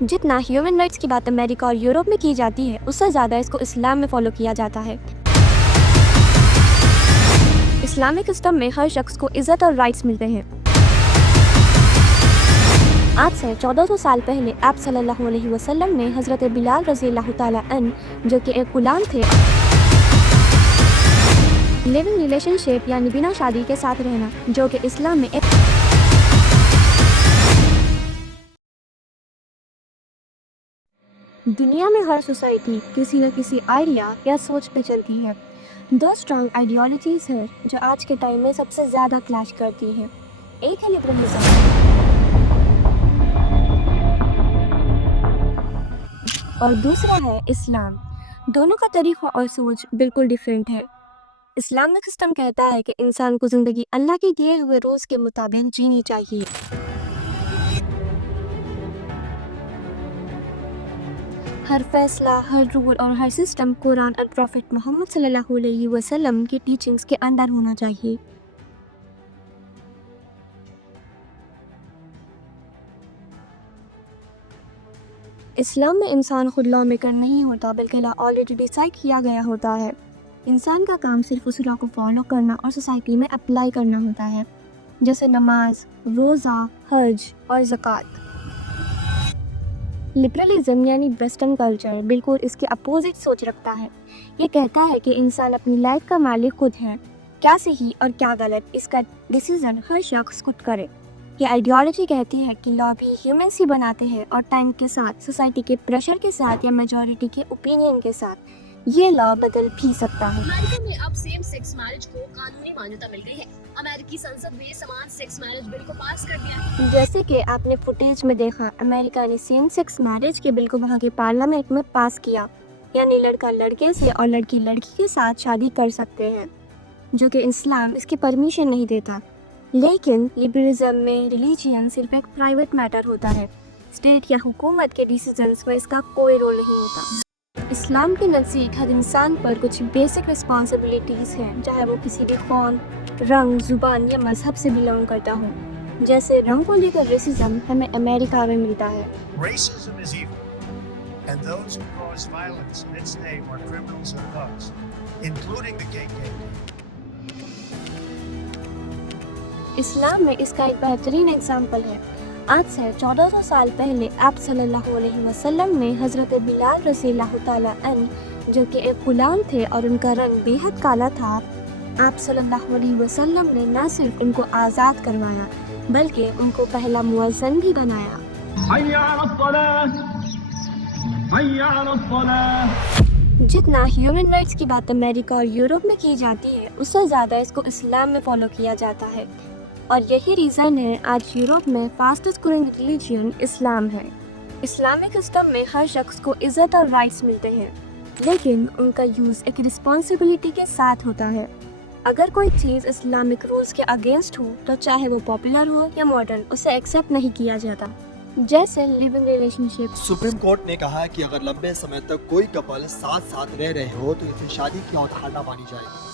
جتنا human rights کی بات امریکہ اور یورپ میں کی جاتی ہے، اس سے زیادہ اس کو اسلام میں فالو کیا جاتا ہے۔ اسلامک سسٹم میں ہر شخص کو عزت اور رائٹس ملتے ہیں۔ آج سے 1400 سال پہلے آپ صلی اللہ علیہ وسلم نے حضرت بلال رضی اللہ تعالیٰ عنہ جو کہ ایک غلام تھے، لیونگ ریلیشن شپ یعنی بنا شادی کے ساتھ رہنا، جو کہ اسلام میں ایک دنیا میں ہر سوسائٹی کسی نہ کسی آئیڈیا یا سوچ پہ چلتی ہے۔ دو اسٹرانگ آئیڈیالوجیز ہیں جو آج کے ٹائم میں سب سے زیادہ کلیش کرتی ہیں۔ ایک ہے لبرلزم اور دوسرا ہے اسلام۔ دونوں کا طریقہ اور سوچ بالکل ڈیفرنٹ ہے۔ اسلامک سسٹم کہتا ہے کہ انسان کو زندگی اللہ کے دیے ہوئے روز کے مطابق جینی چاہیے۔ ہر فیصلہ، ہر رول اور ہر سسٹم قرآن اور پروفٹ محمد صلی اللہ علیہ وسلم کی ٹیچنگز کے اندر ہونا چاہیے۔ اسلام میں انسان خود لا میکر نہیں ہوتا، بلکہ لا آلریڈی ڈیسائیڈ کیا گیا ہوتا ہے۔ انسان کا کام صرف اس لا کو فالو کرنا اور سوسائٹی میں اپلائی کرنا ہوتا ہے، جیسے نماز، روزہ، حج اور زکوٰۃ۔ لبرلزم یعنی ویسٹرن کلچر بالکل اس کے اپوزٹ سوچ رکھتا ہے۔ یہ کہتا ہے کہ انسان اپنی لائف کا مالک خود ہے، کیا صحیح اور کیا غلط اس کا ڈیسیزن ہر شخص خود کرے۔ یہ آئیڈیالوجی کہتی ہے کہ لا بھی ہیومنس ہی بناتے ہیں، اور ٹائم کے ساتھ، سوسائٹی کے پریشر کے ساتھ یا میجورٹی کے اوپینین کے ساتھ یہ لا بدل بھی سکتا ہے۔ امریکہ میں اب سیم سیکس میرج کو قانونی مانیتا مل گئی ہے۔ امریکی سنسد نے سمان سیکس میرج بل کو پاس کر دیا ہے۔ جیسے کہ آپ نے فوٹیج میں دیکھا، امریکہ نے سیم سیکس میرج کے بل کو وہاں کے پارلیمنٹ میں پاس کیا، یعنی لڑکا لڑکے سے اور لڑکی لڑکی کے ساتھ شادی کر سکتے ہیں، جو کہ اسلام اس کی پرمیشن نہیں دیتا۔ لیکن لبرلزم میں ریلیجین صرف ایک پرائیویٹ میٹر ہوتا ہے، اسٹیٹ یا حکومت کے ڈیسیزنز میں اس کا کوئی رول نہیں ہوتا۔ اسلام کے نزدیک ہر انسان پر کچھ بیسک رسپانسبلٹیز ہیں، چاہے وہ کسی بھی قوم، رنگ، زبان یا مذہب سے بلانگ کرتا ہو۔ جیسے رنگ کو لے کر ریسزم ہمیں امریکہ میں ملتا ہے۔ Racism is evil, and those who cause violence in its name are criminals and thugs, including the KKK. اسلام میں اس کا ایک بہترین اگزامپل ہے۔ آج سے 1400 سال پہلے آپ صلی اللہ علیہ وسلم نے حضرت بلال رضی اللہ تعالیٰ عنہ جو کہ ایک غلام تھے اور ان کا رنگ بے حد کالا تھا، آپ صلی اللہ علیہ وسلم نے نہ صرف ان کو آزاد کروایا بلکہ ان کو پہلا مؤذن بھی بنایا۔ حي على الصلاة حي على الصلاة۔ جتنا ہیومن رائٹس کی بات امریکہ اور یورپ میں کی جاتی ہے، اس سے زیادہ اس کو اسلام میں فالو کیا جاتا ہے، اور یہی ریزن ہے آج یورپ میں فاسٹسٹ گرونگ ریلیجن اسلام ہے۔ اسلامک سسٹم میں ہر شخص کو عزت اور رائٹس ملتے ہیں، لیکن ان کا یوز ایک رسپانسبلٹی کے ساتھ ہوتا ہے۔ اگر کوئی چیز اسلامک رولز کے اگینسٹ ہو تو چاہے وہ پاپولر ہو یا ماڈرن، اسے ایکسیپٹ نہیں کیا جاتا، جیسے لیونگ ریلیشن شپ۔ سپریم کورٹ نے کہا کہ اگر لمبے سمے تک کوئی کپل ساتھ ساتھ رہ رہے ہو تو اسے شادی کی اودھارنا مانی جائے گی۔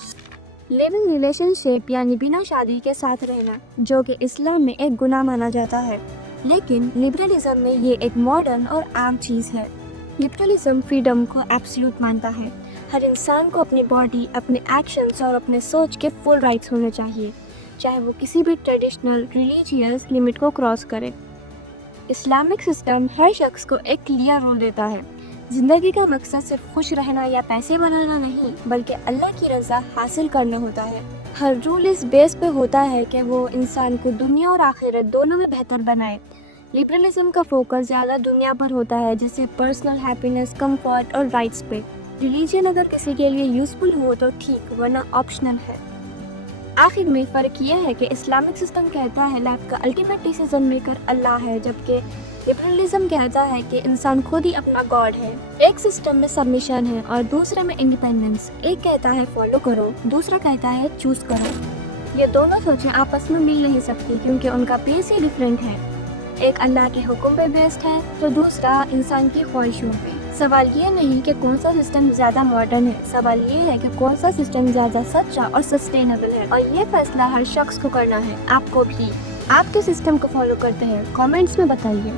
لیونگ ریلیشن شپ یعنی بنا شادی کے ساتھ رہنا، جو کہ اسلام میں ایک گناہ مانا جاتا ہے، لیکن لبرلزم میں یہ ایک ماڈرن اور عام چیز ہے۔ لبرلزم فریڈم کو ایبسلیوٹ مانتا ہے، ہر انسان کو اپنی باڈی، اپنے ایکشنز اور اپنے سوچ کے فل رائٹس ہونے چاہیے، چاہے وہ کسی بھی ٹریڈیشنل ریلیجیس لمٹ کو کراس کرے۔ اسلامک سسٹم ہر شخص کو ایک کلیئر رول دیتا ہے۔ زندگی کا مقصد صرف خوش رہنا یا پیسے بنانا نہیں، بلکہ اللہ کی رضا حاصل کرنا ہوتا ہے۔ ہر رول اس بیس پہ ہوتا ہے کہ وہ انسان کو دنیا اور آخرت دونوں میں بہتر بنائے۔ لبرلزم کا فوکس زیادہ دنیا پر ہوتا ہے، جیسے پرسنل ہیپینس، کمفرٹ اور رائٹس پہ۔ ریلیجن اگر کسی کے لیے یوزفل ہو تو ٹھیک، ورنہ آپشنل ہے۔ آخر میں فرق یہ ہے کہ اسلامک سسٹم کہتا ہے لائف کا الٹیمیٹ ڈیسیزن میکر اللہ ہے، جبکہ لبرلزم کہتا ہے کہ انسان خود ہی اپنا گاڈ ہے۔ ایک سسٹم میں سبمیشن ہے اور دوسرے میں انڈیپینڈنس۔ ایک کہتا ہے فالو کرو، دوسرا کہتا ہے چوز کرو۔ یہ دونوں سوچیں آپس میں مل نہیں سکتی کیونکہ ان کا بیس ہی ڈفرینٹ ہے۔ ایک اللہ کے حکم پہ بیسڈ ہے تو دوسرا انسان کی خواہشوں پہ۔ سوال یہ نہیں کہ کون سا سسٹم زیادہ ماڈرن ہے، سوال یہ ہے کہ کون سا سسٹم زیادہ سچا اور سسٹینیبل ہے، اور یہ فیصلہ ہر شخص کو کرنا ہے، آپ کو بھی۔ آپ کس سسٹم کو فالو کرتے ہیں، کامنٹس میں بتائیے۔